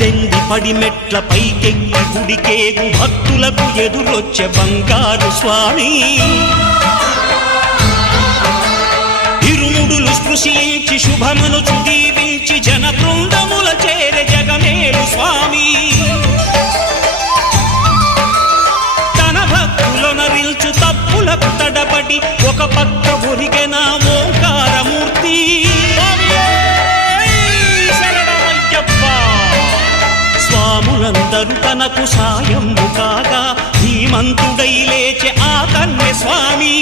18 పడిమెట్ల పైకెక్కి గుడికేగు భక్తులకు ఎదురొచ్చే బంగారు స్వామి ఇరుముడులు స్పృశించి శుభమనుచు దీవించి జన బృందముల చేరే జగమేలు స్వామి తన భక్తులొనరిల్చు తప్పులకు తడబడి ఒక పక్క ఒరిగెన ఓంకారమూర్తి స్వాములందరూ తనకు సాయము కాగా ధీమంతుడై లేచే ఆ కన్య స్వామి